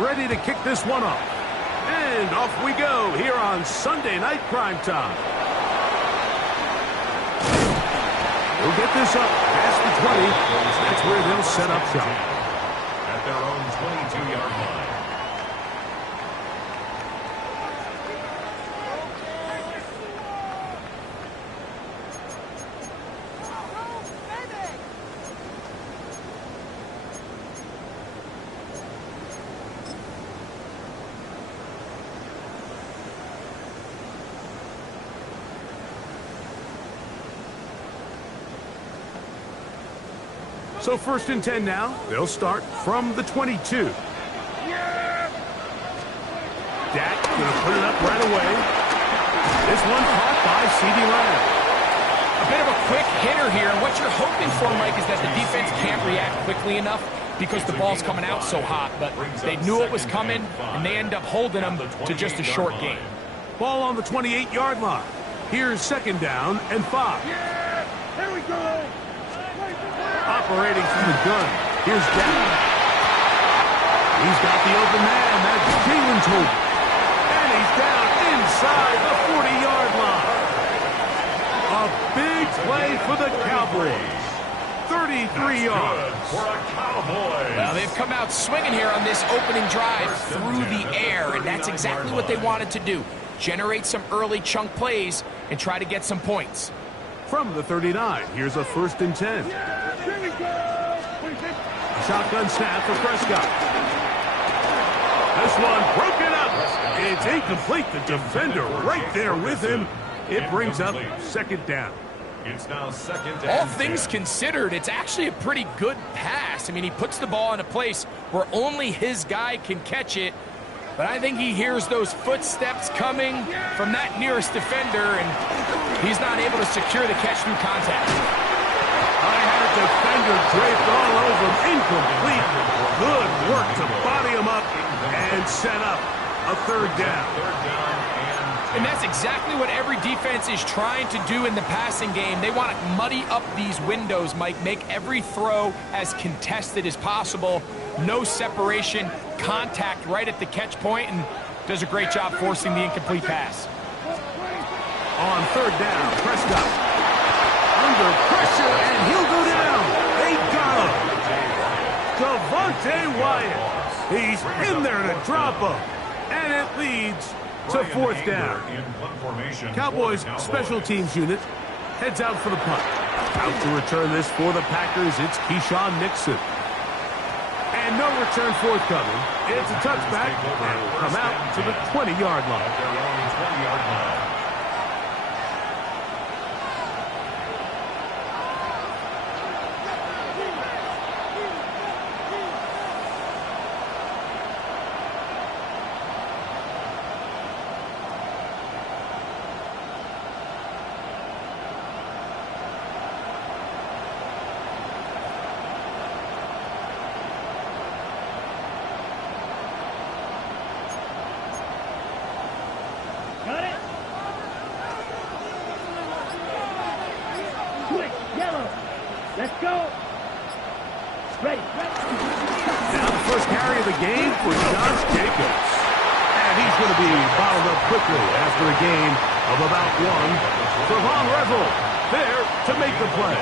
ready to kick this one off. And off we go here on Sunday Night Primetime. We'll get this up past the 20. That's where they'll set up shop. At their own 22-yard line. So 1st and 10 now. They'll start from the 22. Dak gonna put it up right away. This one caught by C.D. Lamb. A bit of a quick hitter here. And what you're hoping for, Mike, is that the defense can't react quickly enough because the ball's coming out so hot. But they knew it was coming, and they end up holding them to just a short game. Ball on the 28-yard line. Here's 2nd down and 5. Here we go. Operating from the gun. Here's Dak. He's got the open man. That's Jalen Tobin. And he's down inside the 40-yard line. A big play for the Cowboys. 33 yards. For a Cowboys. Well, they've come out swinging here on this opening drive through the air, and that's exactly what they wanted to do. Generate some early chunk plays and try to get some points. From the 39, here's a 1st and 10. Shotgun snap for Prescott. This one broken up. It's incomplete. The defender right there with him. It brings up 2nd down. It's now 2nd and All things 10. considered, it's actually a pretty good pass. I mean, he puts the ball in a place where only his guy can catch it. But I think he hears those footsteps coming from that nearest defender, and he's not able to secure the catch through contact. I had a defender draped all over him. Incomplete. Good work to body him up and set up a 3rd down. And that's exactly what every defense is trying to do in the passing game. They want to muddy up these windows, Mike, make every throw as contested as possible. No separation, contact right at the catch point, and does a great job forcing the incomplete pass. On 3rd down, Prescott under pressure, and he'll go down. They got him. Devontae Wyatt. He's in there to drop him, and it leads to 4th down. Cowboys special teams unit heads out for the punt. Out to return this for the Packers, it's Keyshawn Nixon. And no return forthcoming. It's a touchback, and will come out to the 20-yard line. Got it. Switch, yellow. Let's go. Ready. Now the first carry of the game for Josh Jacobs. And he's going to be bottled up quickly after a gain of about 1. Trevon Revel there to make the play.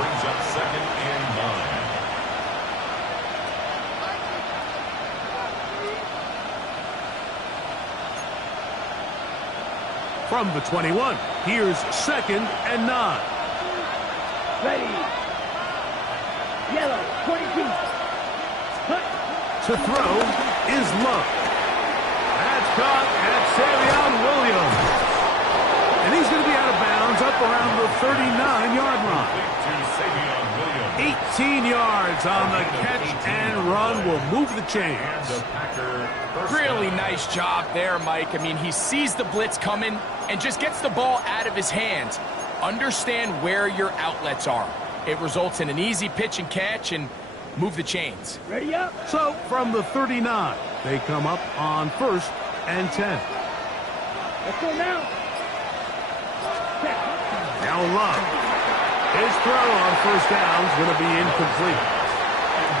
Brings up 2nd and 9. From the 21, here's 2nd and 9. Ready. Yellow, 42. Cut. To throw is Love. That's caught at Savion Williams. And he's going to be out of bounds up around the 39-yard line. 18 yards on the catch and run will move the chains. Really nice job there, Mike. I mean, he sees the blitz coming and just gets the ball out of his hands. Understand where your outlets are. It results in an easy pitch and catch and move the chains. Ready up. So from the 39, they come up on 1st and 10. Let's go now. Now Love. His throw on 1st down is going to be incomplete.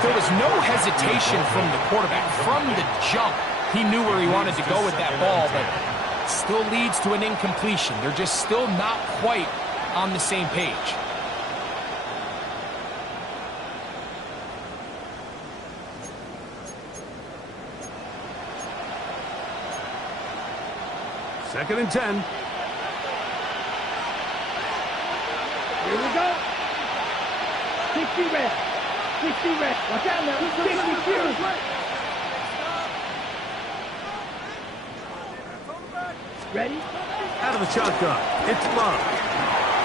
There was no hesitation from the quarterback. From the jump, he knew where he wanted to go with that ball, but still leads to an incompletion. They're just still not quite on the same page. Second and 10. Here we go. 60 red. 60 red. Watch out now. 60 clear. Ready? Out of the shotgun. It's Love.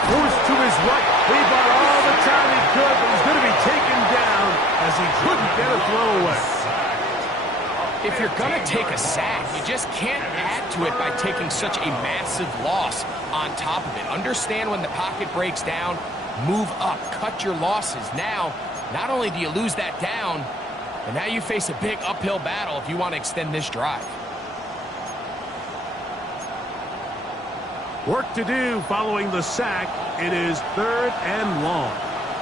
Forced to his right. He bought all the time he could, but he's going to be taken down as he couldn't get a throw away. If you're going to take a sack, you just can't add to it by taking such a massive loss on top of it. Understand when the pocket breaks down, move up, cut your losses. Now, not only do you lose that down, but now you face a big uphill battle if you want to extend this drive. Work to do following the sack. It is third and long.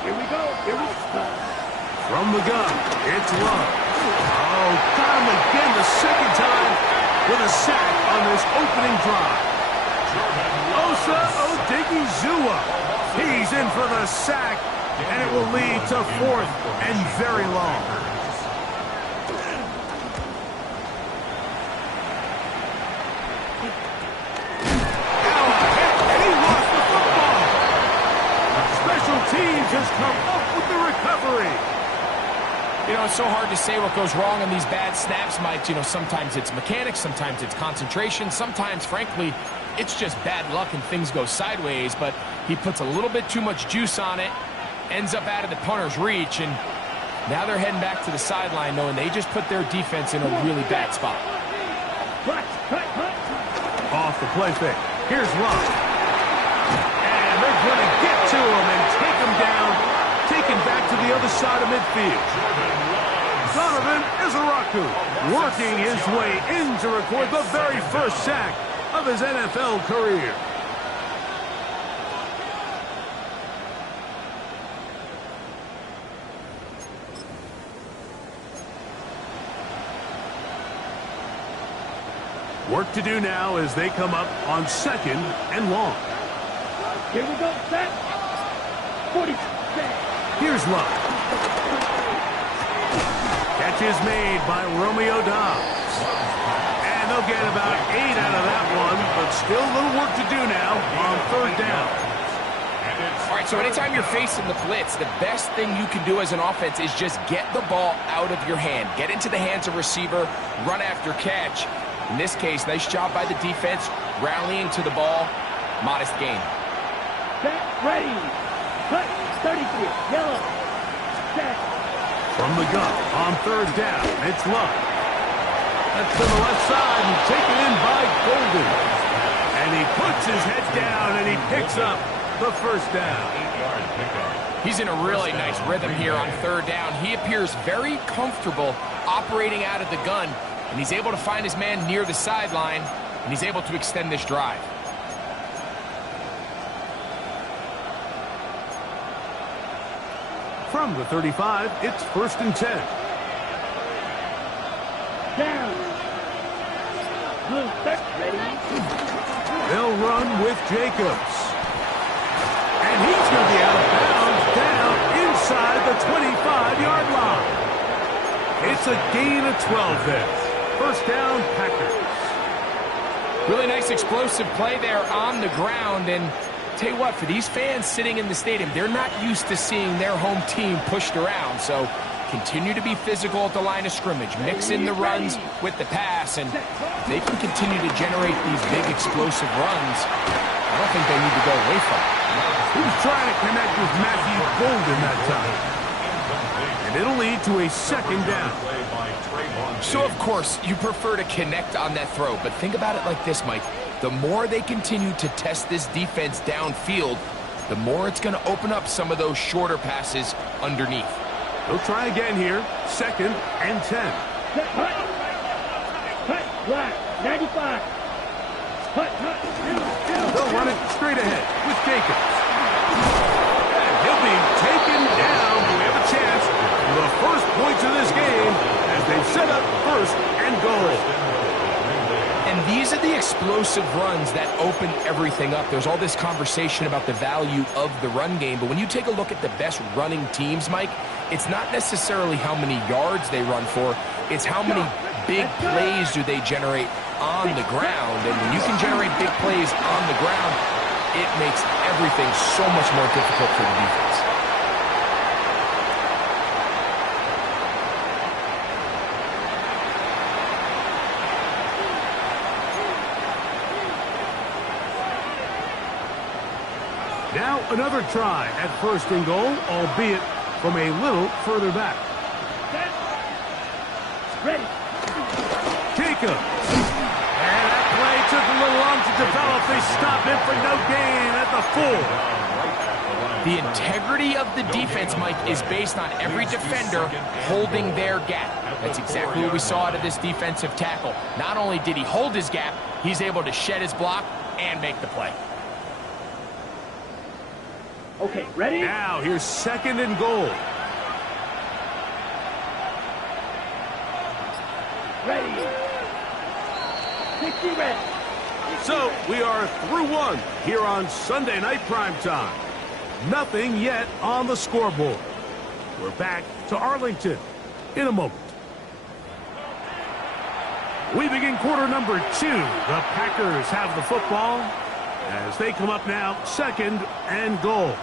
Here we go. Here we go. From the gun, it's Love. Oh, got him again the second time with a sack on this opening drive. Osa Odigizua. He's in for the sack, and it will lead to fourth and very long. Teams has come up with the recovery. You know, it's so hard to say what goes wrong on these bad snaps, Mike. You know, sometimes it's mechanics, sometimes it's concentration, sometimes, frankly, it's just bad luck and things go sideways, but he puts a little bit too much juice on it, ends up out of the punter's reach, and now they're heading back to the sideline knowing they just put their defense in a really bad spot. Off the play fake. Here's Love. And they're going to get to him and take him down, taken back to the other side of midfield. Donovan Izaraku working his way in to record the very first sack of his NFL career. Work to do now as they come up on second and long. Here we go, set. 40. Here's Love. Catch is made by Romeo Dobbs. And they'll get about 8 out of that one, but still a little work to do now on third down. All right, so anytime you're facing the blitz, the best thing you can do as an offense is just get the ball out of your hand. Get into the hands of receiver, run after catch. In this case, nice job by the defense, rallying to the ball. Modest gain. Set, ready. Cut, 33, yellow. Set. From the gun, on third down, it's Love. That's to the left side and taken in by Golden. And he puts his head down and he picks up the first down. He's in a really nice rhythm here on third down. He appears very comfortable operating out of the gun, and he's able to find his man near the sideline, and he's able to extend this drive. From the 35, it's first and 10. Down. Blue, set, ready. They'll run with Jacobs. And he's going to be out of bounds down inside the 25-yard line. It's a gain of 12 there. First down, Packers. Really nice explosive play there on the ground, and tell you what, for these fans sitting in the stadium, they're not used to seeing their home team pushed around, so continue to be physical at the line of scrimmage, mix in the runs with the pass, and if they can continue to generate these big explosive runs, I don't think they need to go away from it. He was trying to connect with Matthew Golden that time. And it'll lead to a second down. So, of course, you prefer to connect on that throw, but think about it like this, Mike. The more they continue to test this defense downfield, the more it's going to open up some of those shorter passes underneath. They'll try again here. Second and 10. Set, hut. Hut, black, 95. Hut, hut. They'll run it straight ahead with Jacobs. And he'll be taken down. We have a chance for the first points of this game as they've set up first and goal. And these are the explosive runs that open everything up. There's all this conversation about the value of the run game, but when you take a look at the best running teams, Mike, it's not necessarily how many yards they run for, it's how many big plays do they generate on the ground. And when you can generate big plays on the ground, it makes everything so much more difficult for the defense. Now another try at first and goal, albeit from a little further back. Ready. Jacob. And that play took a little long to develop. They stop him for no gain at the 4. The integrity of the defense, Mike, is based on every defender holding their gap. That's exactly what we saw out of this defensive tackle. Not only did he hold his gap, he's able to shed his block and make the play. Okay, ready? Now here's second and goal. Ready. 60 red. So we are through one here on Sunday Night Primetime. Nothing yet on the scoreboard. We're back to Arlington in a moment. We begin quarter number 2. The Packers have the football as they come up now, second and goal.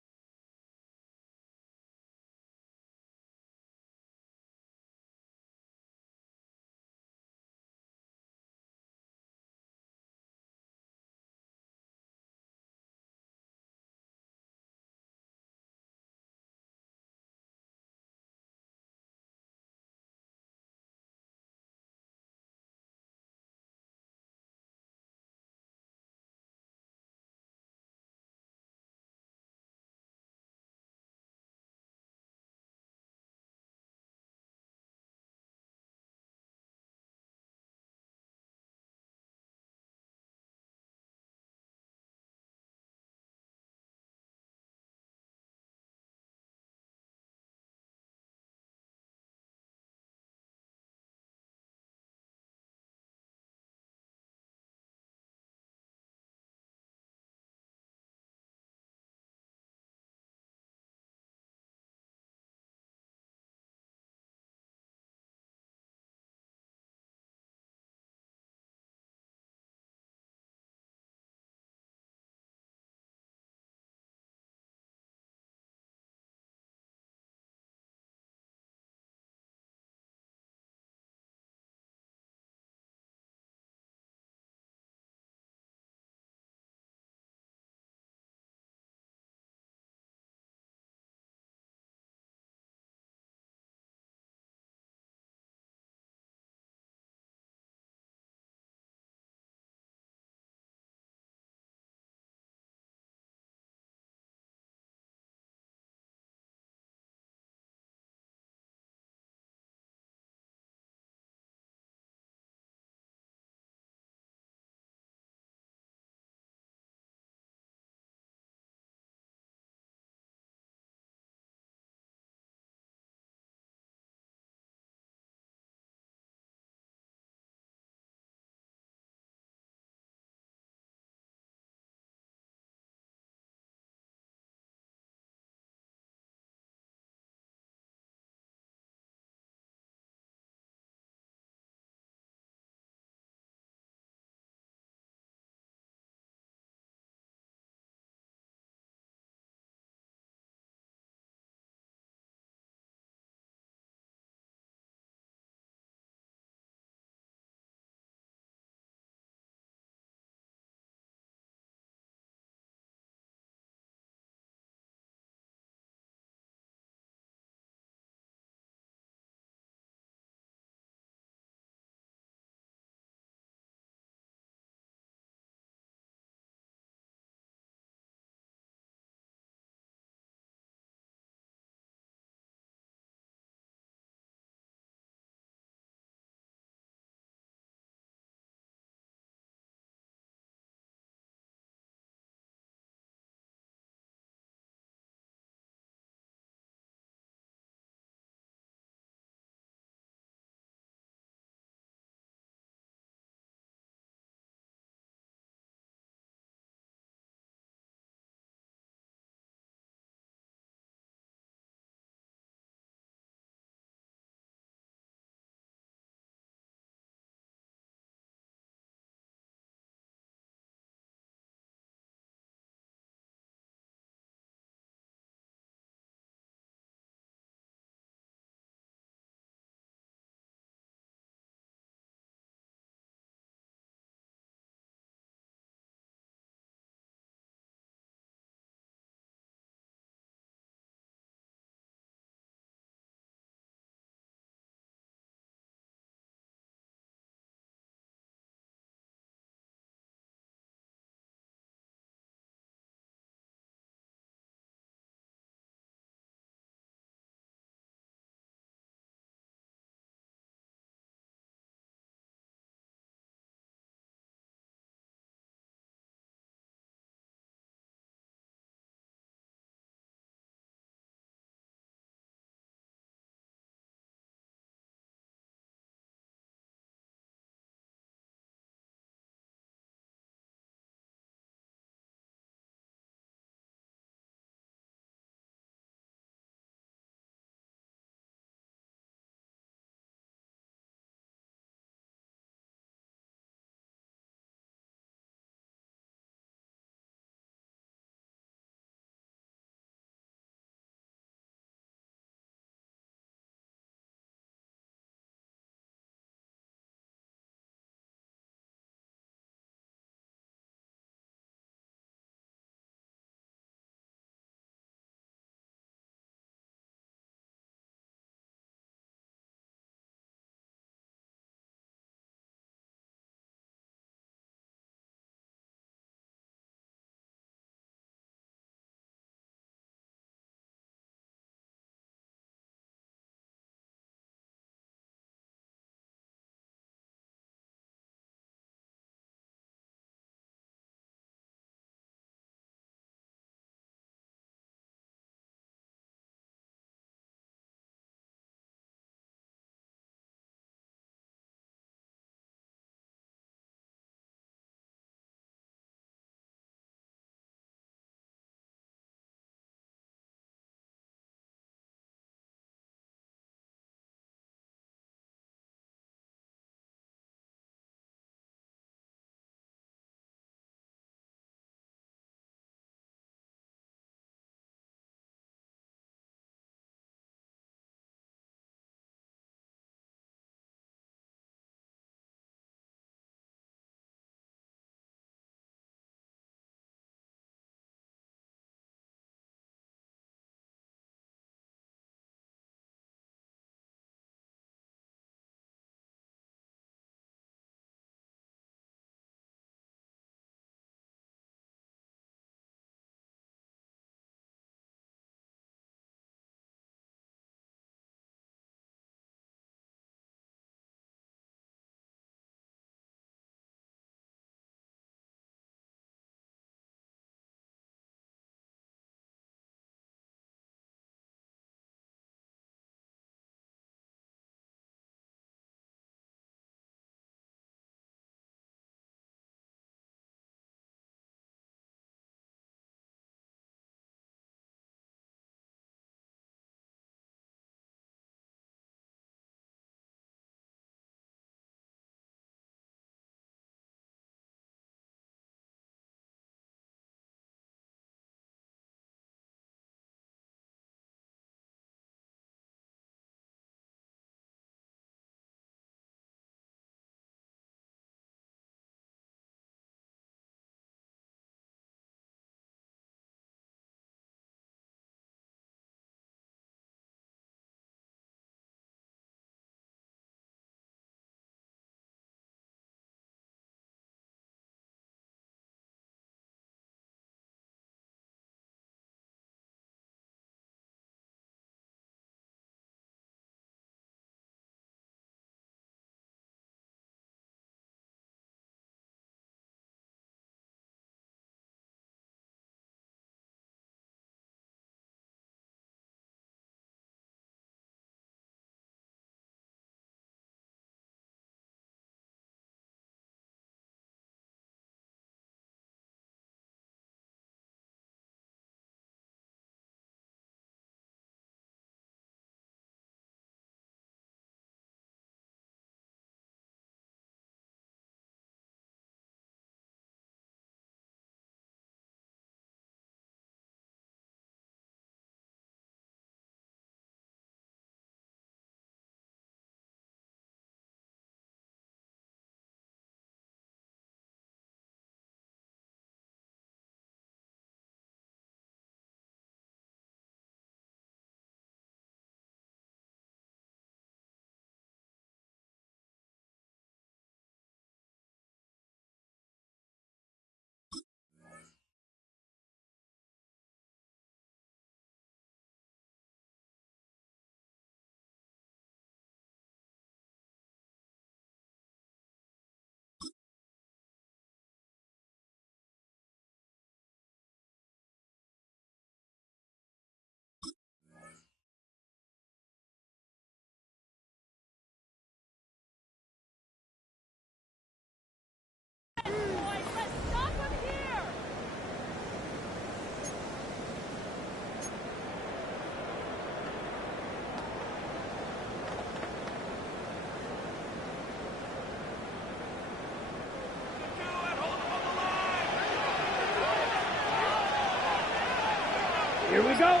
we go.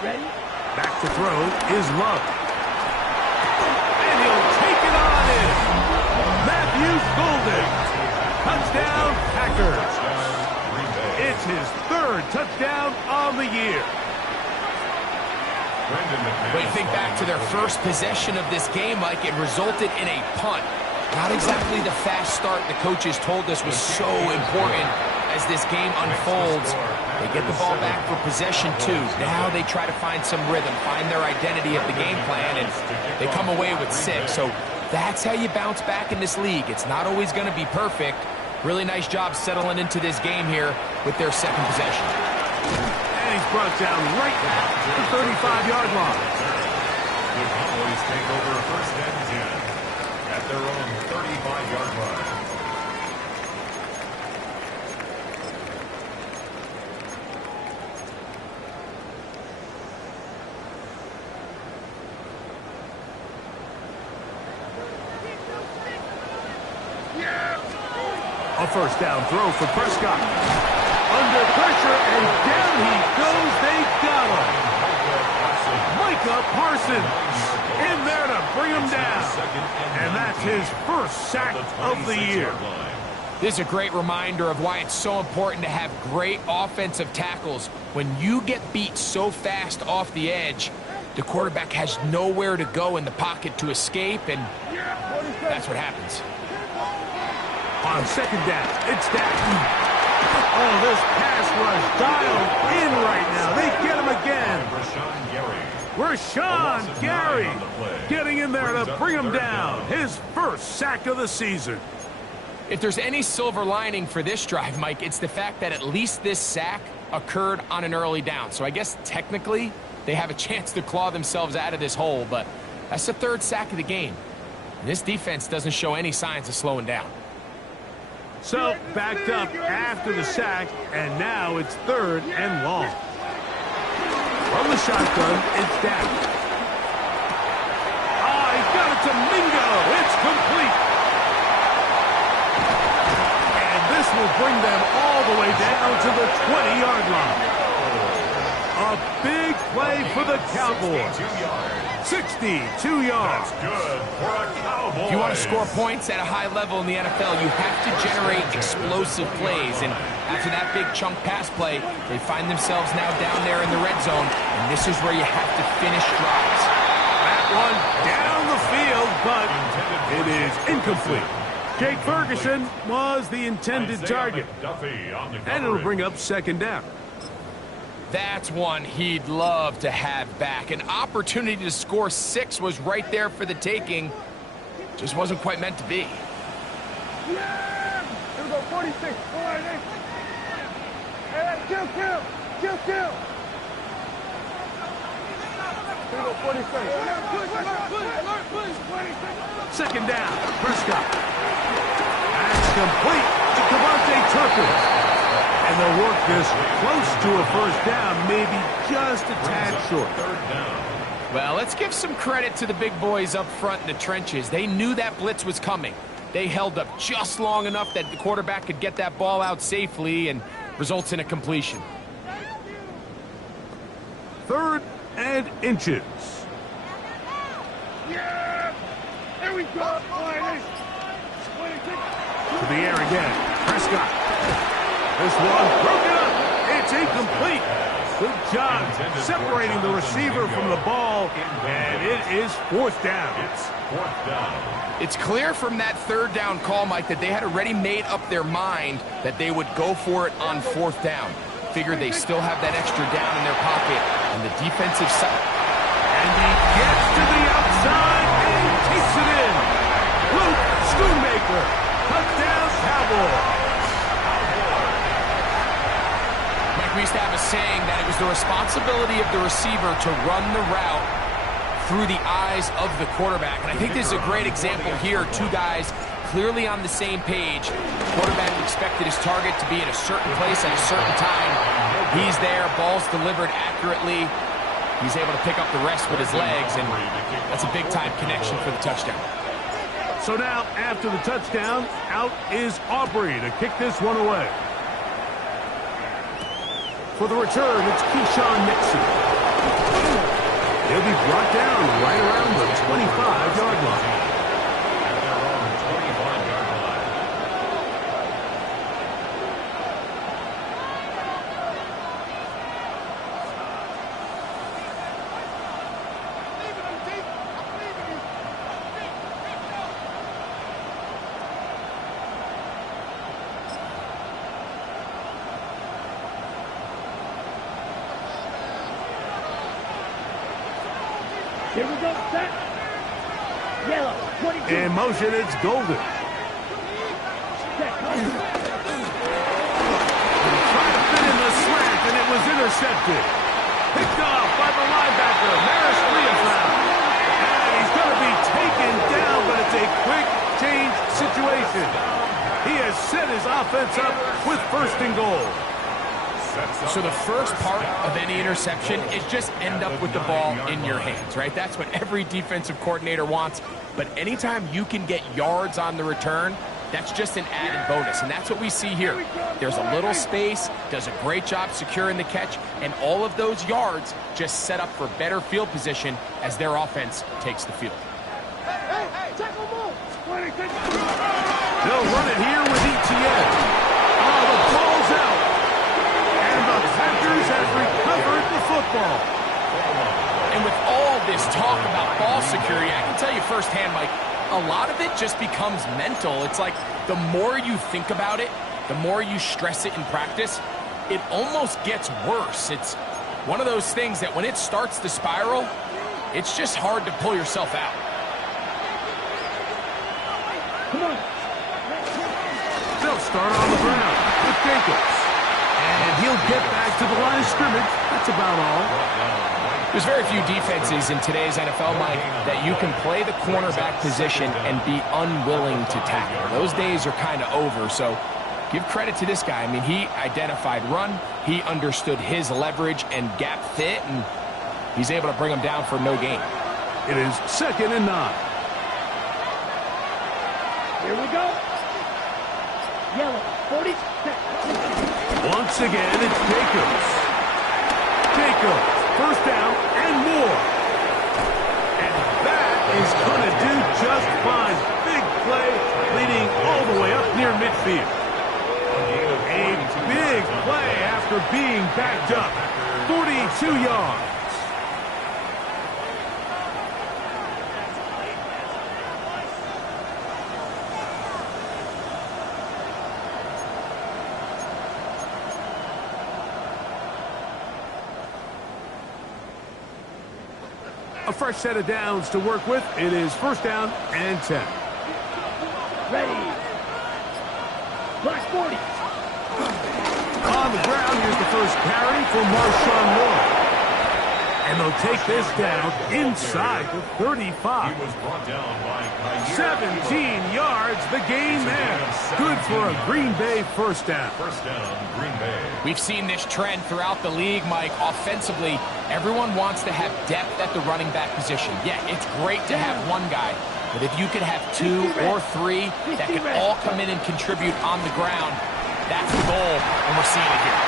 Ready? Back to throw is Love. And he'll take it on in. Matthew Golden. Touchdown, Packers. It's his third touchdown on the year. When you think back to their first possession of this game, Mike, it resulted in a punt. Not exactly the fast start the coaches told us was so important as this game unfolds. They get the ball back for possession two. Now they try to find some rhythm, find their identity of the game plan, and they come away with 6. So that's how you bounce back in this league. It's not always going to be perfect. Really nice job settling into this game here with their second possession. And he's brought down right at the 35-yard line. The Cowboys take over first and 10 at their own 35-yard line. A first down throw for Prescott. Under pressure, and down he goes. They got him. Micah Parsons in there to bring him down. And that's his first sack of the year. This is a great reminder of why it's so important to have great offensive tackles. When you get beat so fast off the edge, the quarterback has nowhere to go in the pocket to escape, and that's what happens. On second down, it's Dak. Oh, this pass rush dialed in right now. They get him again. Rashawn Gary getting in there to bring him down. His first sack of the season. If there's any silver lining for this drive, Mike, it's the fact that at least this sack occurred on an early down. So I guess technically they have a chance to claw themselves out of this hole, but that's the third sack of the game. And this defense doesn't show any signs of slowing down. So, backed up after the sack, and now it's third and long. From the shotgun, it's Dak. He got it to Mingo. It's complete. And this will bring them all the way down to the 20-yard line. A big play for the Cowboys. 62 yards. That's good for a Cowboy. If you want to score points at a high level in the NFL, you have to generate explosive plays. And after that big chunk pass play, they find themselves now down there in the red zone. And this is where you have to finish drives. That one down the field, but it is incomplete. Jake Ferguson was the intended target. And it'll bring up second down. That's one he'd love to have back. An opportunity to score 6 was right there for the taking. Just wasn't quite meant to be. Yeah! Here we go, 46. All right, hey, kill. Here we go, 46. Second down, Prescott. That's complete to Devontae Tucker. And they'll work this close to a first down, maybe just a tad short. Well, let's give some credit to the big boys up front in the trenches. They knew that blitz was coming. They held up just long enough that the quarterback could get that ball out safely and results in a completion. Third and inches. Yeah! Here we go. To the air again. Prescott. This one broken up. It's incomplete. Good job separating the receiver from the ball, and it is fourth down. It's clear from that third down call, Mike, that they had already made up their mind that they would go for it on fourth down. Figured they still have that extra down in their pocket on the defensive side. And he gets to the outside and takes it in. Luke Schoonmaker. Touchdown, Cowboys. We used to have a saying that it was the responsibility of the receiver to run the route through the eyes of the quarterback. And I think this is a great example here. Two guys clearly on the same page. The quarterback expected his target to be in a certain place at a certain time. He's there, ball's delivered accurately. He's able to pick up the rest with his legs, and that's a big-time connection for the touchdown. So now, after the touchdown, out is Aubrey to kick this one away. For the return, it's Keyshawn Nixon. He'll be brought down right around the 25-yard line. At their own 25-yard line. Here we go, set. Yellow, 22. In motion, it's Golden. Set, Trying to fit in the slant, and it was intercepted. Picked off by the linebacker, Maris Leofau. And he's going to be taken down, but it's a quick change situation. He has set his offense up with first and goal. So the first part of any interception is just end up with the ball in your hands, right? That's what every defensive coordinator wants. But anytime you can get yards on the return, that's just an added bonus. And that's what we see here. There's a little space, does a great job securing the catch, and all of those yards just set up for better field position as their offense takes the field. They'll run it here with ETN. Oh, the ball's out. And the Packers have recovered the football. And with all this talk about ball security, I can tell you firsthand, Mike, a lot of it just becomes mental. It's like the more you think about it, the more you stress it in practice, it almost gets worse. It's one of those things that when it starts to spiral, it's just hard to pull yourself out. Come on. They'll start on the ground with Jacobs. And he'll get back to the line of scrimmage. That's about all. There's very few defenses in today's NFL, Mike, that you can play the cornerback position and be unwilling to tackle. Those days are kind of over, so give credit to this guy. I mean, he identified run, he understood his leverage and gap fit, and he's able to bring him down for no gain. It is 2nd and 9. Here we go. Yellow, 40. Once again, it's Jacobs. Jacobs, first down and more. And that is going to do just fine. Big play leading all the way up near midfield. A big play after being backed up. 42 yards. A fresh set of downs to work with. It is 1st down and 10. Ready. Black 40. On the ground, here's the first carry for Marshawn Lloyd. And they'll take this down inside the 35. He was brought down by 17 yards, the gain there. Good for a Green Bay first down. First down, Green Bay. We've seen this trend throughout the league, Mike. Offensively, everyone wants to have depth at the running back position. Yeah, it's great to have one guy, but if you could have 2 or 3 that can all come in and contribute on the ground, that's the goal, and we're seeing it here.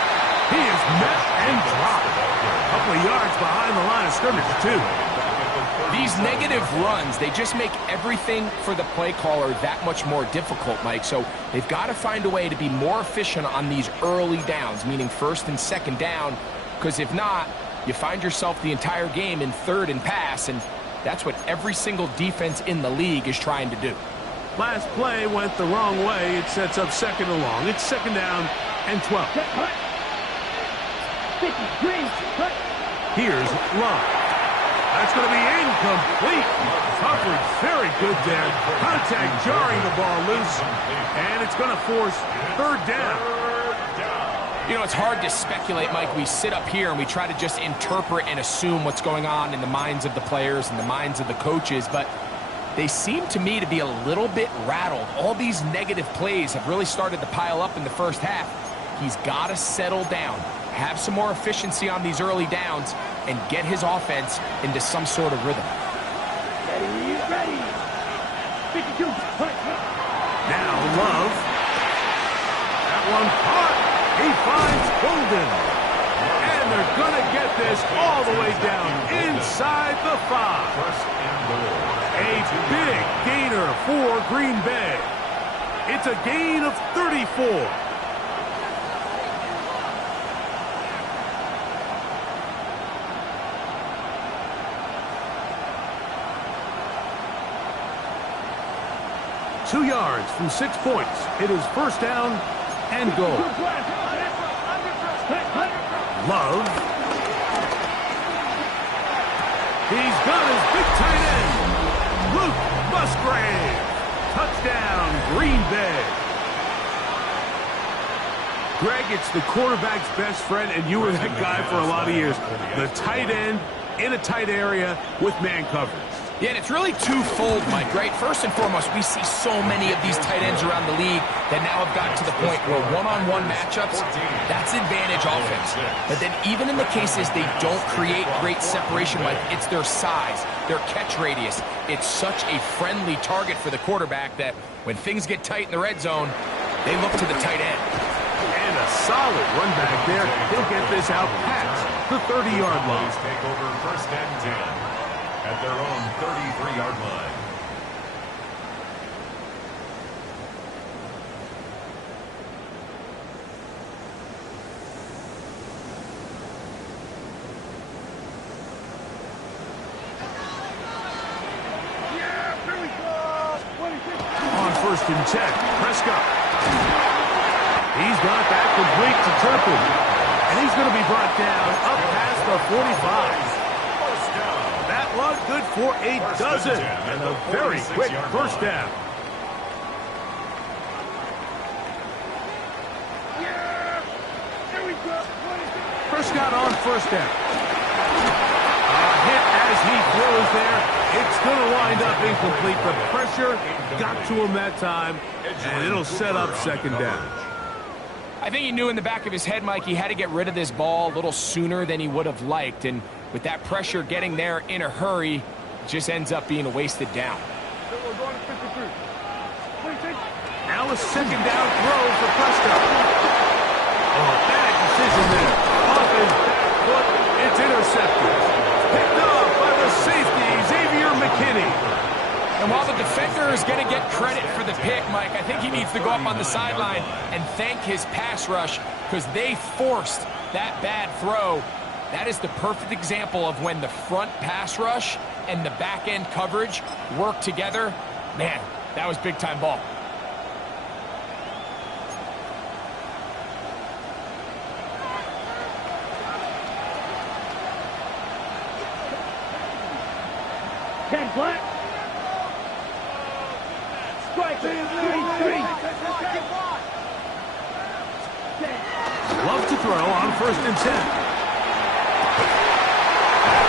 He is met and dropped. A couple of yards behind the line of scrimmage, too. These negative runs, they just make everything for the play caller that much more difficult, Mike. So they've got to find a way to be more efficient on these early downs, meaning 1st and 2nd down, because if not, you find yourself the entire game in 3rd and pass, and that's what every single defense in the league is trying to do. Last play went the wrong way. It sets up 2nd and long. It's 2nd down and 12. 50, green, cut. Here's Love. That's going to be incomplete. Coverage very good there. Contact jarring the ball loose. And it's going to force 3rd down. You know, it's hard to speculate, Mike. We sit up here and we try to just interpret and assume what's going on in the minds of the players and the minds of the coaches, but they seem to me to be a little bit rattled. All these negative plays have really started to pile up in the first half. He's got to settle down, have some more efficiency on these early downs, and get his offense into some sort of rhythm. Ready. 52, cut. Now Love. That one caught. He finds Golden. they're going to get this all the way down inside the 5. First and goal. A big gainer for Green Bay. It's a gain of 34. Two yards from 6 points. It is first down and goal. Love. He's got his big tight end. Luke Musgrave. Touchdown, Green Bay. Greg, it's the quarterback's best friend, and you were that guy for a lot of years. The tight end in a tight area with man coverage. Yeah, and it's really twofold, Mike, right? First and foremost, we see so many of these tight ends around the league that now have gotten to the point where one-on-one matchups, that's advantage offense. But then even in the cases they don't create great separation, Mike, it's their size, their catch radius. It's such a friendly target for the quarterback that when things get tight in the red zone, they look to the tight end. And a solid run back there. He'll get this out past the 30-yard line. Take over first and 10 at their own 33-yard line. On first and 10, Prescott. He's got that complete to Turpin. And he's going to be brought down up past the 45. That was good for a dozen. And a very quick first down. Prescott on first down. A hit as he throws there. It's going to wind up incomplete. The pressure got to him that time, and it'll set up second down. I think he knew in the back of his head, Mike, he had to get rid of this ball a little sooner than he would have liked. And with that pressure getting there in a hurry, it just ends up being a wasted down. Now a second down throw for Prescott. Oh, bad decision there. Off his back foot, it's intercepted. Picked off by the safety, Xavier McKinney. And while the defender is going to get credit for the pick, Mike, I think he needs to go up on the sideline and thank his pass rush because they forced that bad throw. That is the perfect example of when the front pass rush and the back end coverage work together. Man, that was big-time ball. Ten flat. Strike. 3-3. Love to throw on first and 10.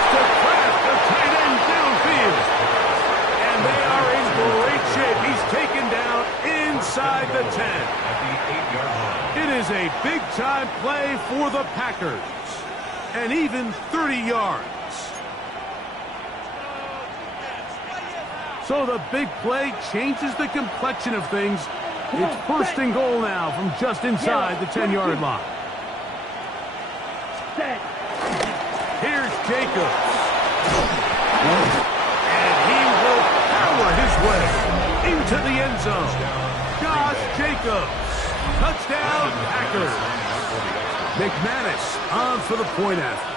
To craft the tight end downfield. And they are in great shape. He's taken down inside the 10. At the 8-yard line. It is a big-time play for the Packers. And even 30 yards. So the big play changes the complexion of things. It's first and goal now from just inside the 10-yard line. Here's Jacobs. And he will power his way into the end zone. Josh Jacobs. Touchdown, Packers. McManus on for the point after.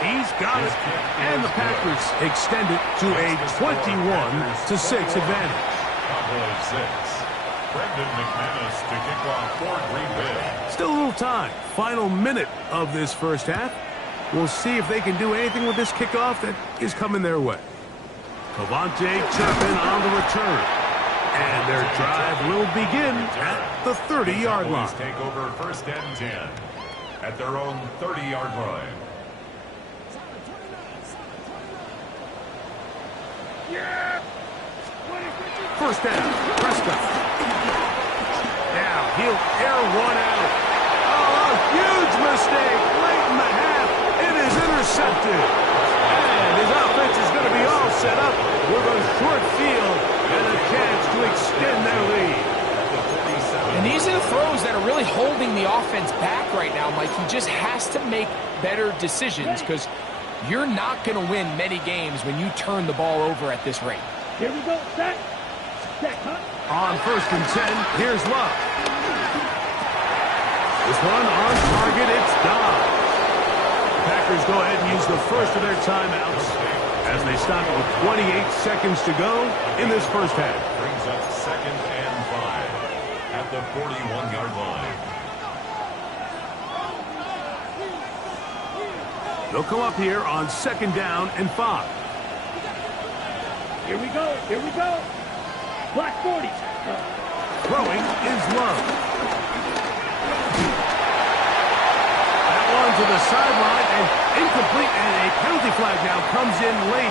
He's got it. And the Packers extend it to a 21-6 advantage. Cowboys 6. Brendan McManus to kick off for Green Bay. Still a little time. Final minute of this first half. We'll see if they can do anything with this kickoff that is coming their way. Cavante Turpin on the return. And their drive will begin at the 30-yard line. Cowboys take over first and 10 at their own 30-yard line. First down, Prescott. Now he'll air one out. Oh, a huge mistake late in the half. It is intercepted. And his offense is going to be all set up with a short field and a chance to extend their lead. And these are the throws that are really holding holding the offense back right now, Mike. He just has to make better decisions because you're not going to win many games when you turn the ball over at this rate. Here we go. Set. Set, huh? On 1st and 10, here's Love. This one on target, it's Dobbs. The Packers go ahead and use the first of their timeouts as they stop it with 28 seconds to go in this first half. Brings up 2nd and 5 at the 41-yard line. They'll come up here on 2nd down and 5. Here we go. Here we go. Black 40. Throwing is Love. That one to the sideline and incomplete, and a penalty flag now comes in late.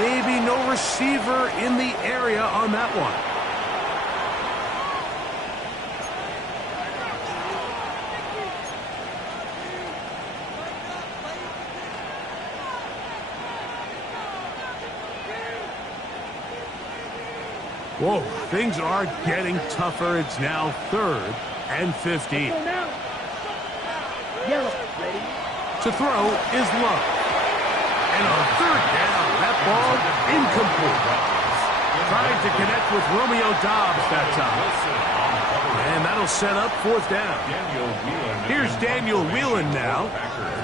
Maybe no receiver in the area on that one. Whoa, things are getting tougher. It's now 3rd and 15. Go now. Yellow. Ready. To throw is Love. And on 3rd down, that ball incomplete. Trying to connect with Romeo Dobbs that time. And that'll set up 4th down. Here's Daniel Whelan now.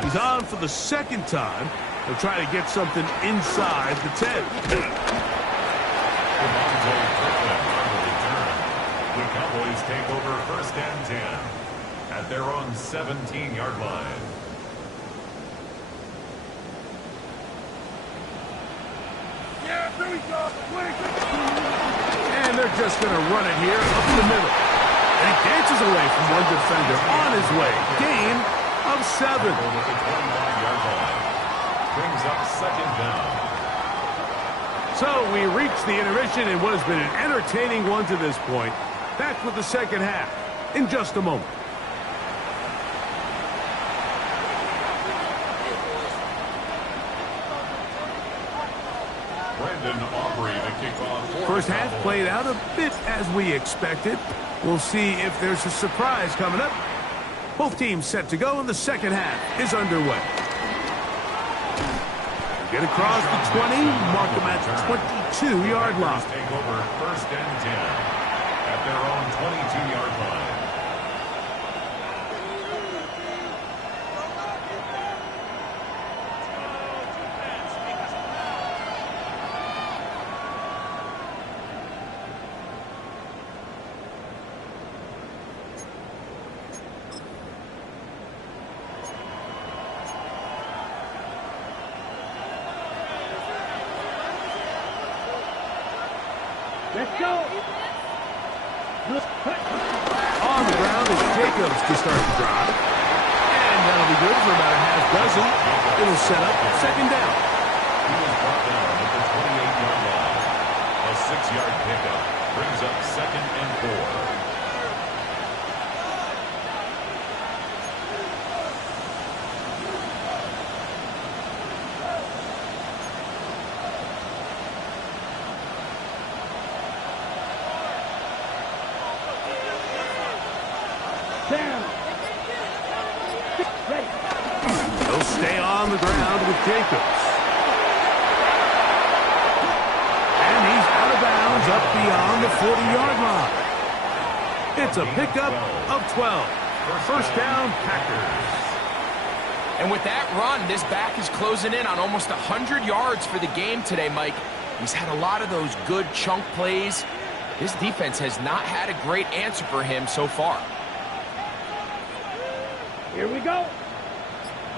He's on for the 2nd time. They'll try to get something inside the 10. The Cowboys take over 1st and 10 at their own 17-yard line. Yeah, there we go. And they're just going to run it here up the middle. And he dances away from one defender on his way. Gain of 7. Over the 25-yard line. Brings up 2nd down. So we reach the intermission in what has been an entertaining one to this point. Back with the 2nd half in just a moment. Brandon Aubrey to kick off. First half played out a bit as we expected. We'll see if there's a surprise coming up. Both teams set to go, and the 2nd half is underway. Get across the 20, mark them at 22-yard line. Take over 1st and 10 at their own 22-yard line. Let's go. On the ground is Jacobs to start the drive. And that'll be good for about a half dozen. It'll set up 2nd down. He was brought down at the 28-yard line. A 6-yard pickup brings up 2nd and 4. Down. Ready. They'll stay on the ground with Jacobs. And he's out of bounds up beyond the 40-yard line. It's a pickup of 12. 1st down, Packers. And with that run, this back is closing in on almost 100 yards for the game today, Mike. He's had a lot of those good chunk plays. This defense has not had a great answer for him so far. Here we go.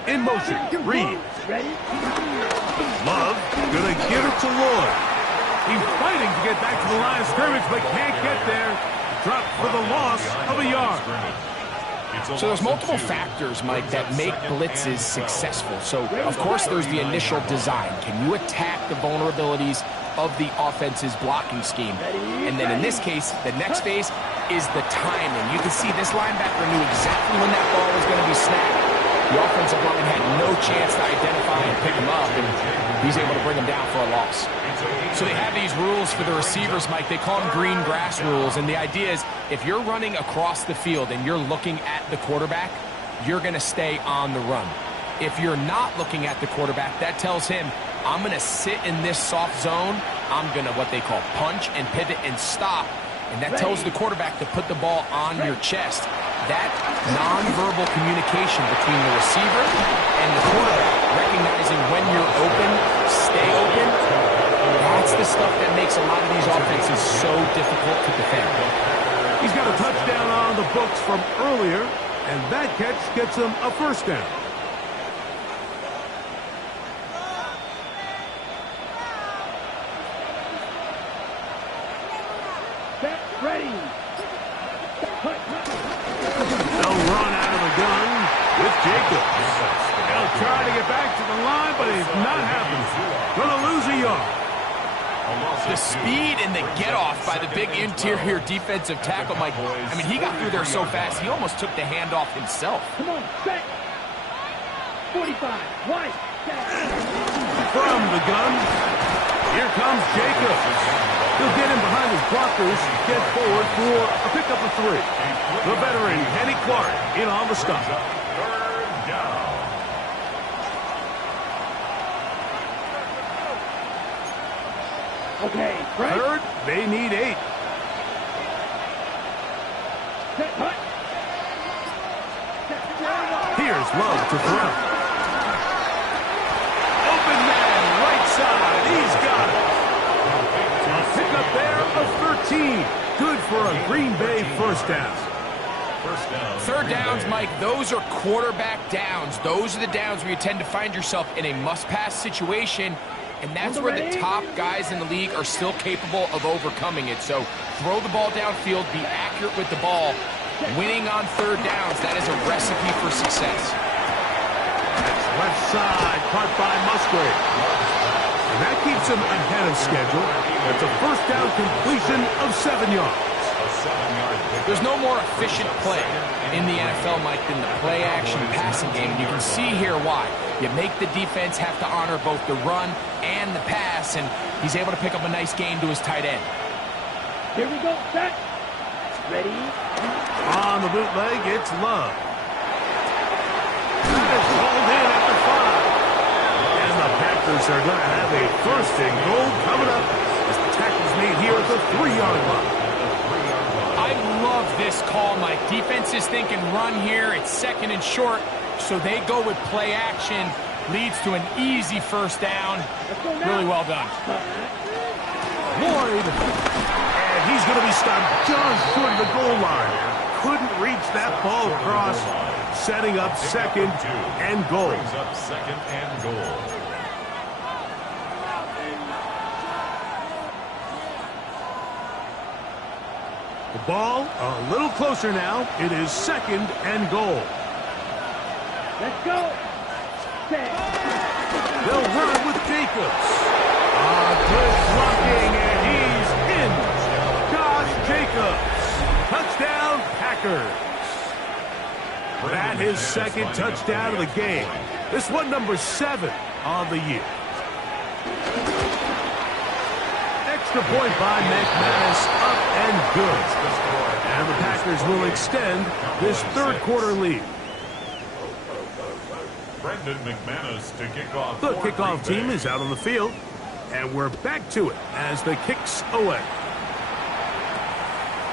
In motion, Reed. Ready? Love gonna give it to Lloyd. He's fighting to get back to the line of scrimmage, but can't get there. Dropped for the loss of a yard. So there's multiple factors, Mike, that make blitzes successful. So, of course, there's the initial design. Can you attack the vulnerabilities of the offense's blocking scheme? And then in this case, the next phase is the timing. You can see this linebacker knew exactly when that ball was going to be snapped. The offensive line had no chance to identify and pick him up, and he's able to bring him down for a loss. So they have these rules for the receivers, Mike. They call them green grass rules, and the idea is if you're running across the field and you're looking at the quarterback, you're going to stay on the run. If you're not looking at the quarterback, that tells him, I'm going to sit in this soft zone. I'm going to what they call punch and pivot and stop. And that tells the quarterback to put the ball on your chest. That nonverbal communication between the receiver and the quarterback, recognizing when you're open, stay open, that's the stuff that makes a lot of these offenses so difficult to defend. He's got a touchdown on the books from earlier, and that catch gets him a first down. Ready. They'll run out of the gun with Jacobs. They'll try to get back to the line, but it's not happening. Gonna lose a yard. The speed and the get-off by the big interior defensive tackle, Mike. I mean, he got through there so fast, he almost took the handoff himself. Come on, set. 45, right. From the gun, here comes Jacobs. He'll get him behind his blockers, get forward for a pickup of 3. The veteran, Kenny Clark, in on the stop. Third down. Okay, right. Third, they need 8. Set, hut. Here's Love to throw. Open man, right side. He's got it. A pickup there of 13. Good for a Green Bay first down. First down. Third downs, Mike, those are quarterback downs. Those are the downs where you tend to find yourself in a must-pass situation, and that's where the top guys in the league are still capable of overcoming it. So throw the ball downfield, be accurate with the ball. Winning on third downs, that is a recipe for success. That's left side, caught by Musgrave. And that keeps him ahead of schedule. That's a first down completion of 7 yards. There's no more efficient play in the NFL, Mike, than the play-action passing game. You can see here why. You make the defense have to honor both the run and the pass, and he's able to pick up a nice gain to his tight end. Here we go, set. Ready. On the bootleg, it's Love. That is called in at the 5. And the Panthers are going to have a first and goal coming up as the tackle's made here at the 3-yard line. I love this call, Mike. Defense is thinking run here. It's second and short, so they go with play action. Leads to an easy first down. Really well done. Lloyd, and he's going to be stopped just short of the goal line. Couldn't reach that ball across, setting up second and goal. Brings up second and goal. The ball a little closer now. It is second and goal. Let's go. Set. They'll run with Jacobs. Good blocking, and he's in. Josh Jacobs. Touchdown, Packers. That his second touchdown of the game. This one number 7 on the year. Extra point by McManus, up and good. And the Packers will extend this third quarter lead. Brendan McManus to kick off. The for kickoff Green team Bay. is out on the field, and we're back to it as the kick's away.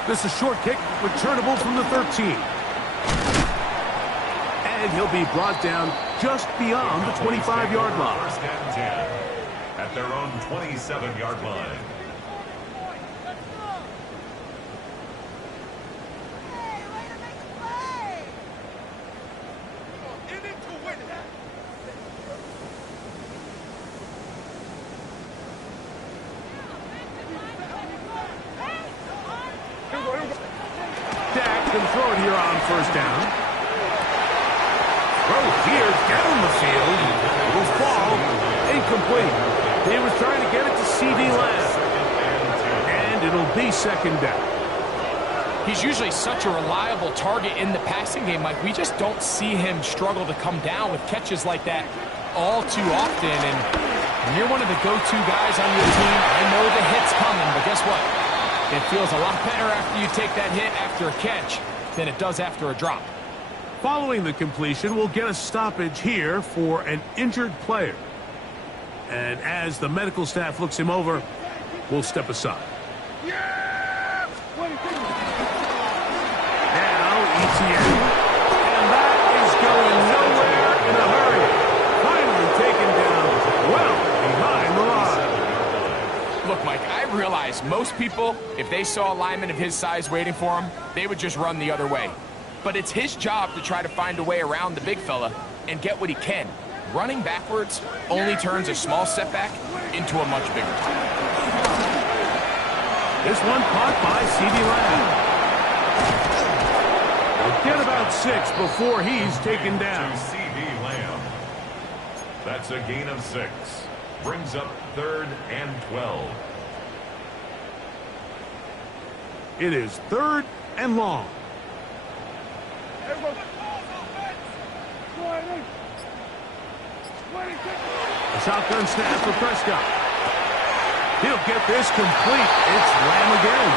This is a short kick, returnable from the 13. And he'll be brought down just beyond the 25-yard line. First and 10 at their own 27-yard line. Dak can throw it here on first down. Throw here down the field. Will fall. Incomplete. He was trying to get it to C.D. Lamb. And it'll be second down. He's usually such a reliable target in the passing game, Mike. We just don't see him struggle to come down with catches like that all too often. And when you're one of the go-to guys on your team, I know the hit's coming, but guess what? It feels a lot better after you take that hit after a catch than it does after a drop. Following the completion, we'll get a stoppage here for an injured player. And as the medical staff looks him over, we'll step aside. Now, ETN. And that is going nowhere in a hurry. Finally taken down well behind the line. Look, Mike, I realize most people, if they saw a lineman of his size waiting for him, they would just run the other way. But it's his job to try to find a way around the big fella and get what he can. Running backwards only turns a small setback into a much bigger one. This one caught by C.D. Lamb. They'll get about 6 before he's taken down. To C.D. Lamb. That's a gain of 6. Brings up 3rd and 12. It is 3rd and long. A shotgun snap for Prescott. He'll get this complete. It's Lamb again.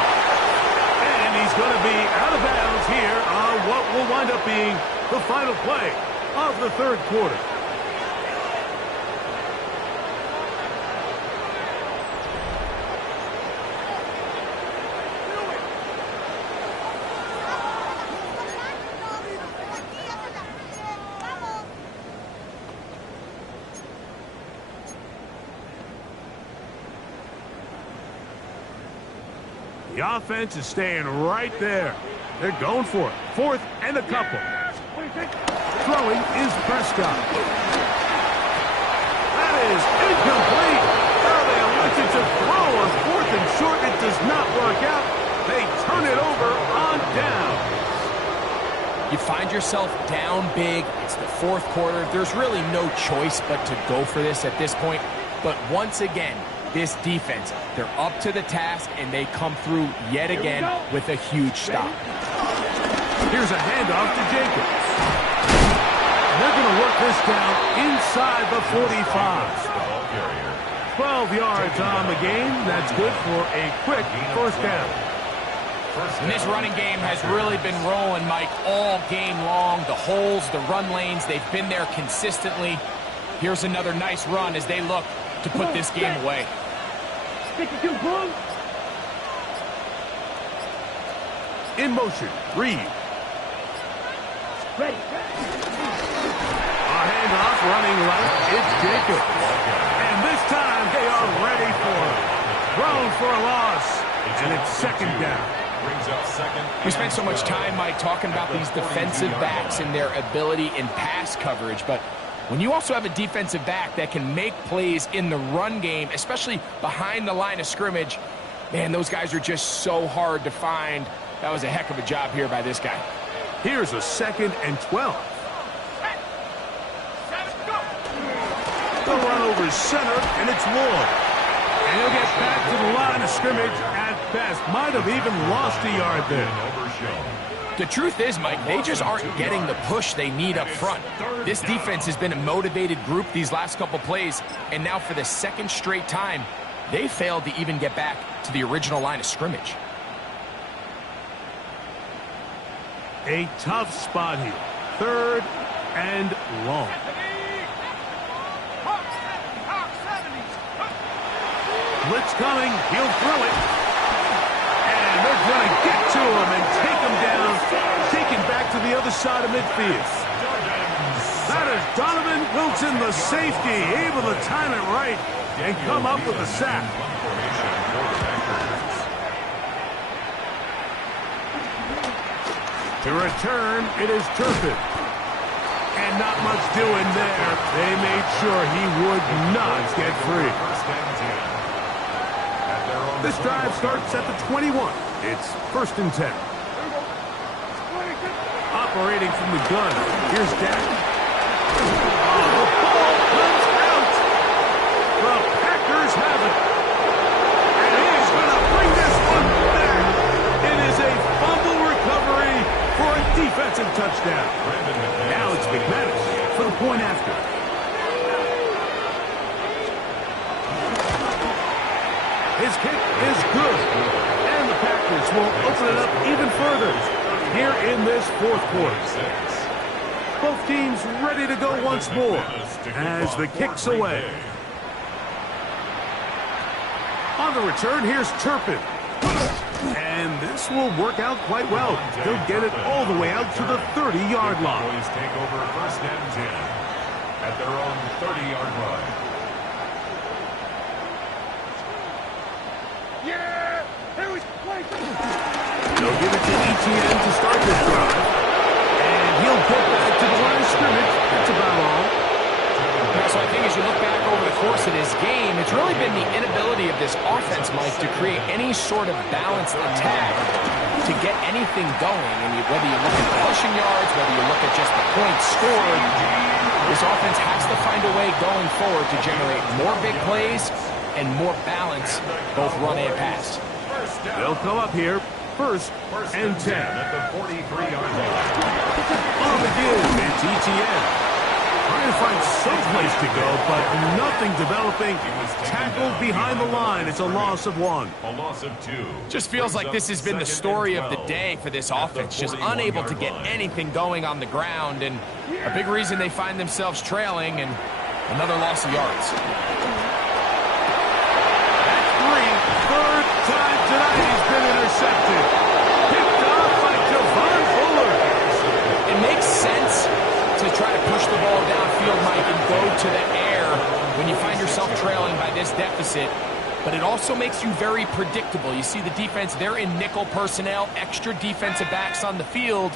And he's going to be out of bounds here on what will wind up being the final play of the 3rd quarter. The offense is staying right there. They're going for it. 4th and a couple. Throwing is Prescott. That is incomplete. Oh, they elected to throw a 4th and short. It does not work out. They turn it over on down. You find yourself down big. It's the 4th quarter. There's really no choice but to go for this at this point. But once again, this defense, they're up to the task, and they come through yet again with a huge stop. Here's a handoff to Jacobs. They're going to work this down inside the 45. 12 yards on the game. That's good for a quick 1st down. And this running game has really been rolling, Mike, all game long. The holes, the run lanes, they've been there consistently. Here's another nice run as they look to put this game away. 52, boom. In motion, Reed. Ready. A handoff running left. It's Jacobs. And this time they are ready for it. Thrown for a loss. And it's 2nd down. Brings up 2nd. We spent so much time, Mike, talking about these defensive backs and their ability in pass coverage, but when you also have a defensive back that can make plays in the run game, especially behind the line of scrimmage, man, those guys are just so hard to find. That was a heck of a job here by this guy. Here's a 2nd and 12. The run over center, and it's Ward. And he'll get back to the line of scrimmage at best. Might have even lost a yard there. The truth is, Mike, they just aren't getting the push they need up front. This defense has been a motivated group these last couple plays, and now for the 2nd straight time, they failed to even get back to the original line of scrimmage. A tough spot here. 3rd and long. Blitz coming. He'll throw it. And they're going to get to him and take him down. Taken back to the other side of midfield. That is Donovan Wilson, the safety, able to time it right and come up with a sack. To return, it is Turpin. And not much doing there. They made sure he would not get free. This drive starts at the 21. It's 1st and 10. Operating from the gun. Here's Dak. Oh, the ball comes out. The Packers have it. And he's going to bring this one back. It is a fumble open it up even further here in this fourth quarter. Both teams ready to go once more as the kick's away. On the return, here's Turpin. And this will work out quite well. He'll get it all the way out to the 30-yard line. Cowboys take over first and 10 at their own 30-yard line. Yeah! Here we go! They'll give it to ETN to start this drive. And he'll get back to the line of scrimmage. That's about all. So I think as you look back over the course of this game, it's really been the inability of this offense, Mike, to create any sort of balanced attack to get anything going. And whether you look at the rushing yards, whether you look at just the points scored, this offense has to find a way going forward to generate more big plays and more balance, both run and pass. They'll come up here, first and 10. At the 43-yard line. On the give, it's ETN. Trying to find someplace to go, but nothing developing. Tackled behind the line. It's a loss of 1. A loss of 2. Just feels like this has been the story of the day for this offense. Just unable to get anything going on the ground, and a big reason they find themselves trailing, and another loss of yards. That's 3. Third time tonight he's been intercepted. Picked off by Javon Fuller. It makes sense to try to push the ball downfield, Mike, and go to the air when you find yourself trailing by this deficit. But it also makes you very predictable. You see the defense, they're in nickel personnel, extra defensive backs on the field.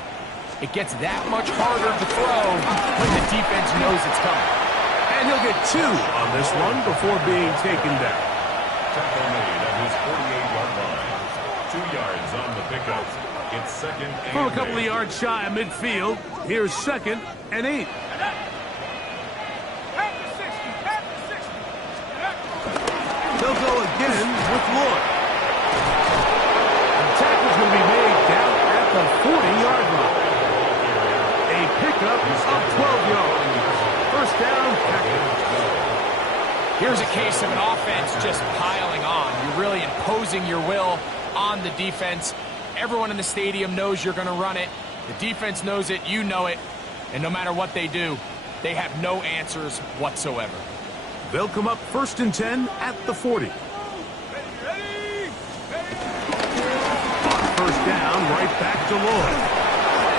It gets that much harder to throw when the defense knows it's coming. And he'll get 2 on this one before being taken down. Tackle made at his 48-yard line. 2 yards on the pickup. It's second and From a couple of 8. yards shy of midfield, here's second and 8. They'll go again with Lloyd. The tackle's going to be made down at the 40-yard line. A pickup of 12 yards. First down, Packers. Here's a case of an offense just piling on. You're really imposing your will on the defense. Everyone in the stadium knows you're going to run it. The defense knows it, you know it. And no matter what they do, they have no answers whatsoever. They'll come up first and 10 at the 40. On first down, right back to Lloyd.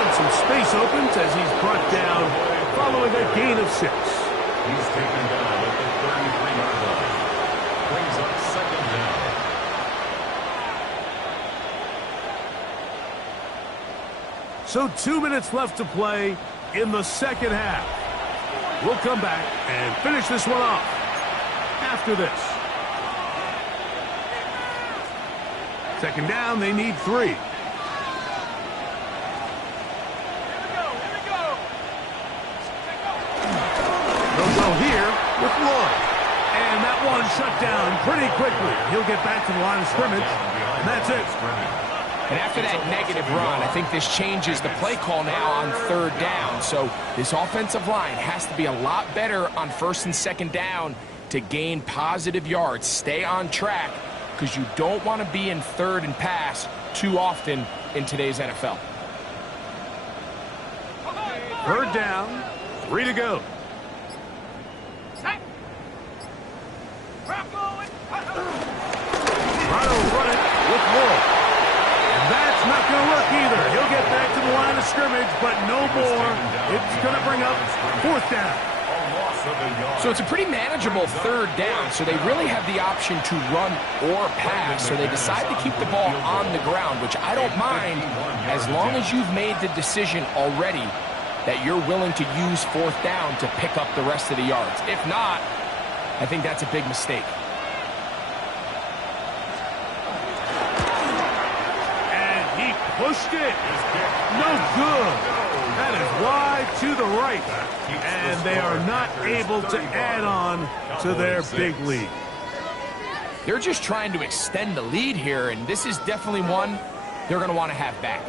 And some space opens as he's brought down following a gain of 6. He's taken down at the 33-yard line. Brings up second down. So 2 minutes left to play in the second half. We'll come back and finish this one off after this. Second down, they need 3. They'll go here with Lloyd. And that one shut down pretty quickly. He'll get back to the line of scrimmage, and that's it. And after that negative run, I think this changes the play call now on third down. So this offensive line has to be a lot better on first and second down to gain positive yards. Stay on track because you don't want to be in third and pass too often in today's NFL. Third down, 3 to go. Try to run it with Lloyd. That's not going to work either. He'll get back to the line of scrimmage, but no more. It's going to bring up fourth down. So it's a pretty manageable third down, so they really have the option to run or pass. So they decide to keep the ball on the ground, which I don't mind as long as you've made the decision already that you're willing to use fourth down to pick up the rest of the yards. If not, I think that's a big mistake. Pushed it. No good. That is wide to the right. And they are not able to add on to their big lead. They're just trying to extend the lead here, and this is definitely one they're going to want to have back.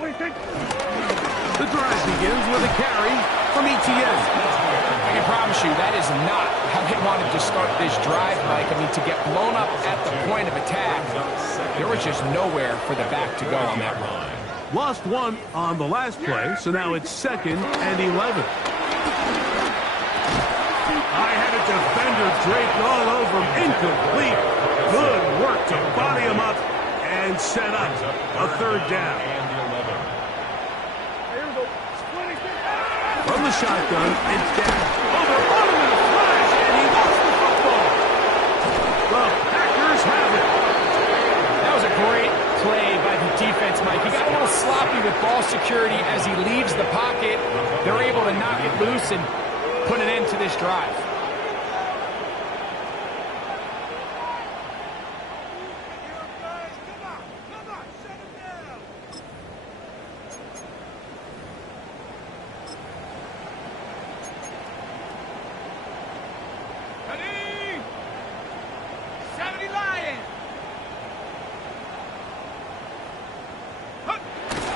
The drive begins with a carry from ETN. If can promise you that is not how they wanted to start this drive, Mike. I mean, to get blown up at the point of attack, there was just nowhere for the back to go on that run. Lost one on the last play, so now it's 2nd and 11. I had a defender draped all over him. Incomplete. Good work to body him up and set up a 3rd down. From the shotgun, it's down. Oh, they're on him in a flash, and he lost the football. The Packers have it. That was a great play by the defense, Mike. He got a little sloppy with ball security as he leaves the pocket. They're able to knock it loose and put an end to this drive.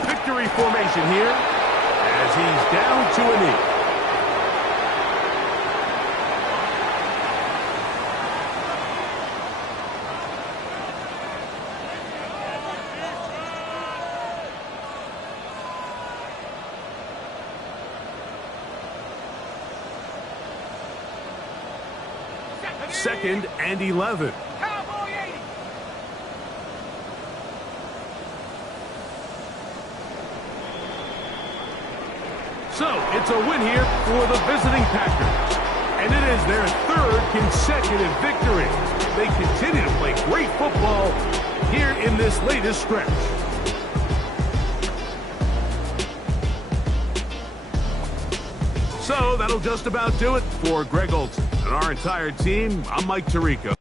Victory formation here as he's down to a knee. Second and 11. So, it's a win here for the visiting Packers. And it is their 3rd consecutive victory. They continue to play great football here in this latest stretch. So, that'll just about do it for Greg Olsen and our entire team. I'm Mike Tirico.